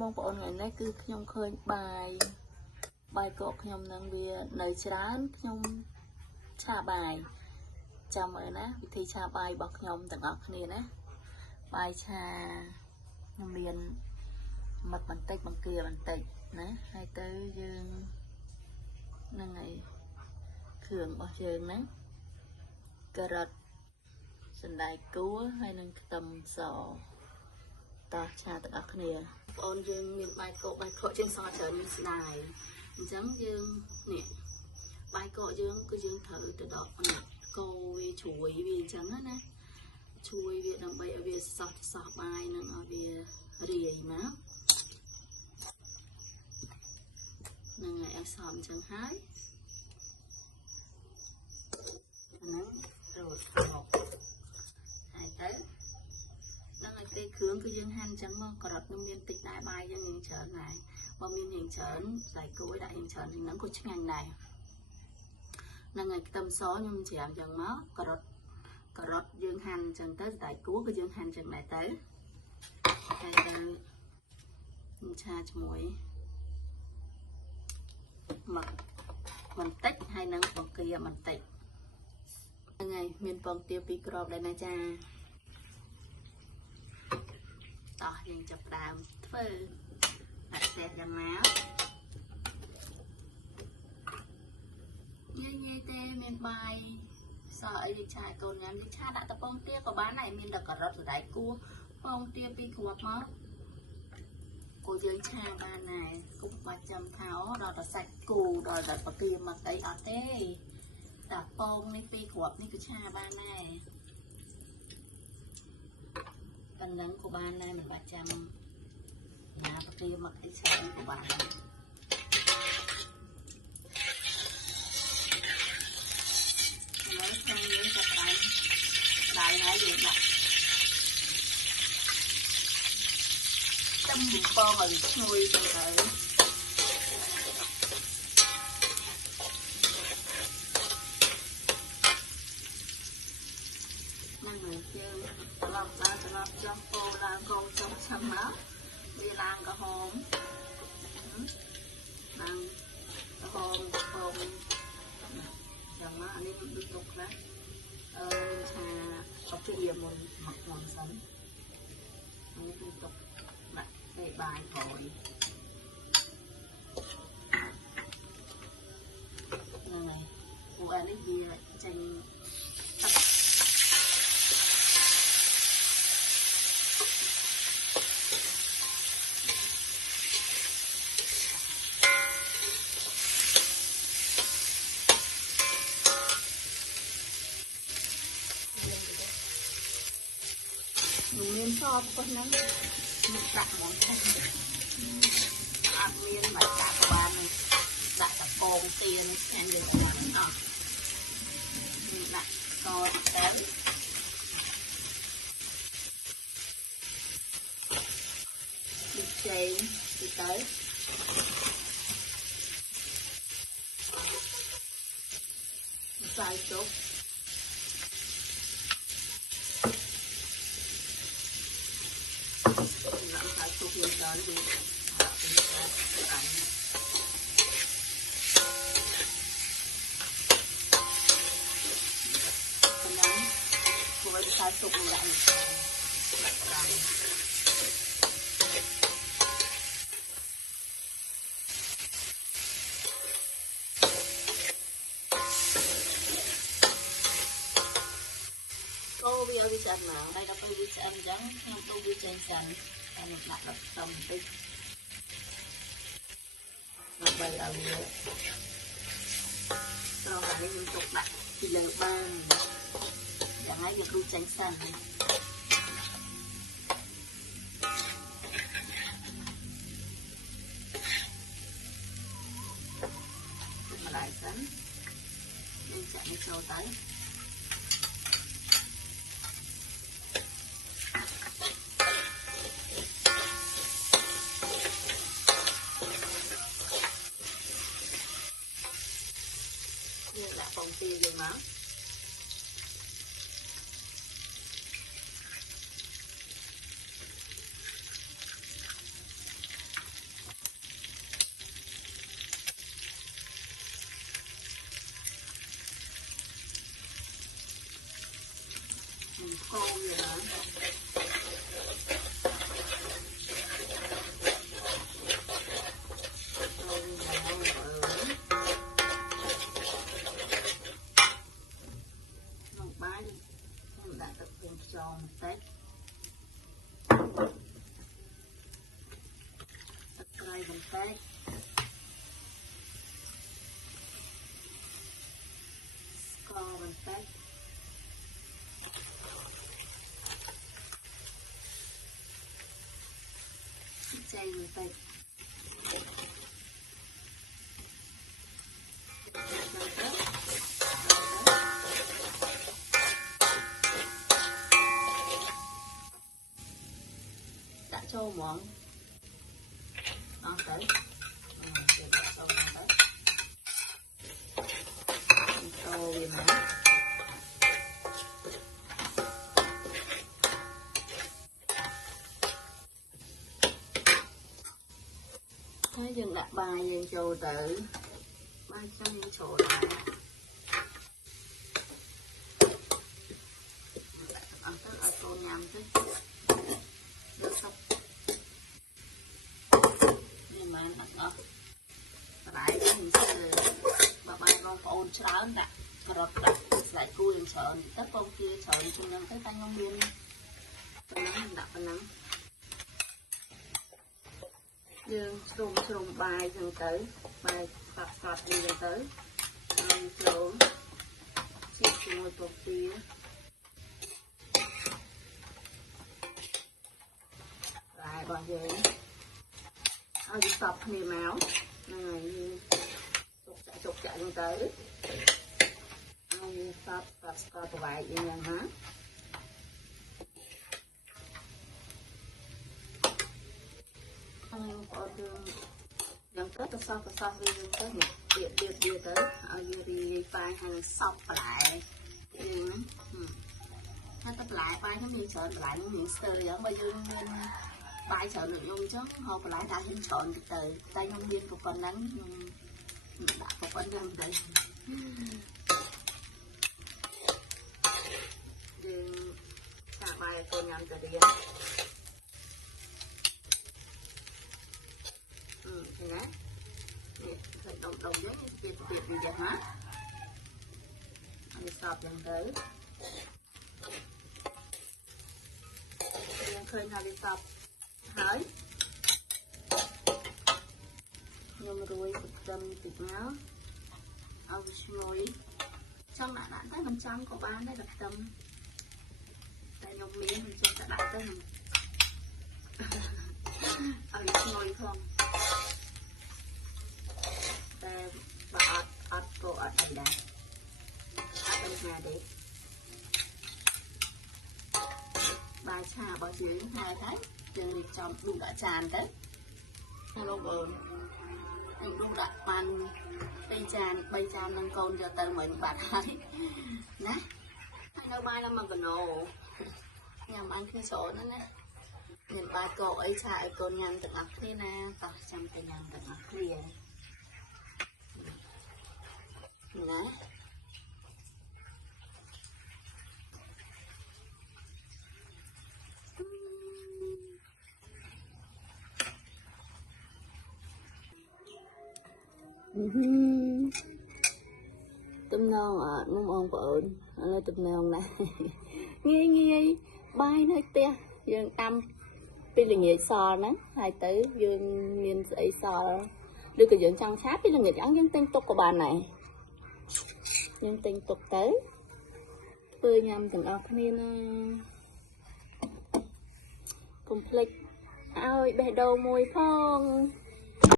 mong bọn ngày nay cứ nhom khơi bài cọ nhom năng bia nơi chán nhom trà bài chăm ở ná thì trà bài bọc nhom tận ọc này ná bài trà nhom liền mật bằng kia bằng tịch ná hai tới dương năng ngày thường bao dương ná cà rốt sườn đài cua hay năng tầm sò ta trà tận ọc này ôn dương miền bài cọ trên so trở nên đài giống dương nè bài cọ dương cứ dương thử từ đó nè cô về chuối về trắng á nè chuối về làm bài về sọt bài nè về rìa má nè ngày em sòm trắng hái nắng rồi một hai tới đang ngày tây khướng cứ dương han trắng mong cọt nông miền tịch đại bài dương hình trở này bom miền hình trở giải cối đại hình trở hình nắng của chiếc ngành này là ngày tâm số nhưng chỉ làm dần máu cà rốt dương hành chân tới tại cú cái dương hành chân này tới đây là cha cho muối mật mình tích hay nắng còn kia mình tích ngày miền phong tiêu pi crop đây nè cha tỏยังจับดามធ្វើដាក់แซ่บយ៉ាងណាញ៉ៃទេមានបាយសអីឆាយកូនញ៉ាំឆាដាក់តពងទាក៏បានដែរមានតែការ៉ុតសណ្តែកគួរពងទាពីគ្រាប់មកគួរយើងឆាបានដែរគុំបាច់ចាំថាអូដល់តែសាច់គូដល់តែបកាមកអីអត់ទេតែពងនេះពីគ្រាប់នេះគឺឆាបានដែរកណ្ដឹងក៏បានដែរមិនបាច់ចាំណាបកាមកអីឆាក៏បានដែរđại hả gì nè chấm một con rồi nuôi cho thử năng người chơi làm cho cô làm con trong sâm đó đi làm cả hôm làm cả hôm dòng nó anh ấy được tục đó trà có kia một mặt hoàng sống anh tiếp tục đặt về bài thổi này cô anh ấy gì lại tranh miên so con nắng đặt món ăn ăn miên mà đặt bàn đặt cả cồn tiền xem được món đó đặt con đến đi chơi đi tới xài chút chụp lên trời đi cô ấy sai chụp lại cô bây giờ đi chân nào đây là cô đi chân trắng không cô đi chân trắng một mặt đất tầm tích mặt bày ở người rồi phải liên tục đặt thì lờ ban chẳng ai việc đu tránh sàn này mà lại sẵn nên chạy đi sâu tới phòng tiêu dùng máu តែស្ករបន្តិចចេញបន្តិចដាក់ចូលហ្មងអស់ទៅគេដាក់ចូលទៅចូលវាមកហើយយើងដាក់បាយយើងចូលទៅបាយចាំយើងចូលដែរអត់ទៅឲ្យកូនញ៉ាំទៅយកសុកនេះមិនអត់អស់តែខ្ញុំស្ទើរបើបាយបងប្អូនច្រើនដាក់រត់ដាក់ស្លាយគូយើងច្រើនទៅពងទាច្រើនជាងហ្នឹងទៅតែខ្ញុំមានប៉ុណ្ណឹងដាក់ប៉ុណ្ណឹងយើងជ្រុំបាយចឹងទៅបាយស្កាត់នេះទៅហើយចូលជីកជាមួយពងទាបាយរបស់យើងឲ្យវាសប់គ្នាមកហ្នឹងហើយយើងចុកចាក់ចឹងទៅឲ្យវាសប់ស្ករប្រវាយយើងហ្នឹងណាហើយបងប្អូនយើងយ៉ាងទៅសោះវាយើងទៅទៀតទៅឲ្យវារាយបាយហើយនឹងសប់បន្លែយើងហ្នឹងតែបន្លែបាយហ្នឹងមានច្រើនបន្លែហ្នឹងមានស្ទើរយ៉ាងបើយើងមានបាយច្រើនដូចខ្ញុំអញ្ចឹងហៅបន្លែដាក់យើងច្រើនទៅតែខ្ញុំមានប៉ុណ្ណឹងខ្ញុំដាក់ប៉ុណ្ណឹងទៅយើងចាក់បាយកូនញ៉ាំទៅរៀនឃើញណានេះឃើញដុំយើងទៀតវាយ៉ាងណាឲ្យសប់យ៉ាងទៅយើងឃើញថាវាសប់ហើយខ្ញុំរួយទឹកខ្ទឹមតិចមកឲ្យវាឈ្ងុយចង់ដាក់ទៅមិនចាំក៏បានដែរទឹកខ្ទឹមតែខ្ញុំមានមិនចេះតែដាក់ទៅឲ្យវាឈ្ងុយផងតែបើអត់ក៏អត់អីដែរអត់ដឹងថាទេបាយឆារបស់យើងហើយយើងរៀបចំដួសដាក់ចានទៅហើយលោកបងខ្ញុំដួសដាក់បាន2ចាន3ចាននឹងកូនយកទៅមិនបាត់ហើយណាហើយនៅបាយឡើងមកកណោញ៉ាំបានគ្នាច្រើនណាស់ណាមានបាយកកអីឆាឲ្យកូនញ៉ាំទាំងអស់គ្នាណាតោះចាំទៅញ៉ាំទាំងអស់គ្នាណាទំនងអត់នោះបងប្អូនឥឡូវទំនងណាងាយបាយនៅផ្ទះយើងអាំពីល្ងាចសល់ហ្នឹងហើយទៅយើងមានស្អីសល់ឬក៏យើងចង់ឆាពីល្ងាចយើងទិញទុកក៏បានដែរយើងទិញទុកទៅធ្វើញ៉ាំទាំងអស់គ្នាណាកុំភ្លេចឲ្យបេះដូងមួយផង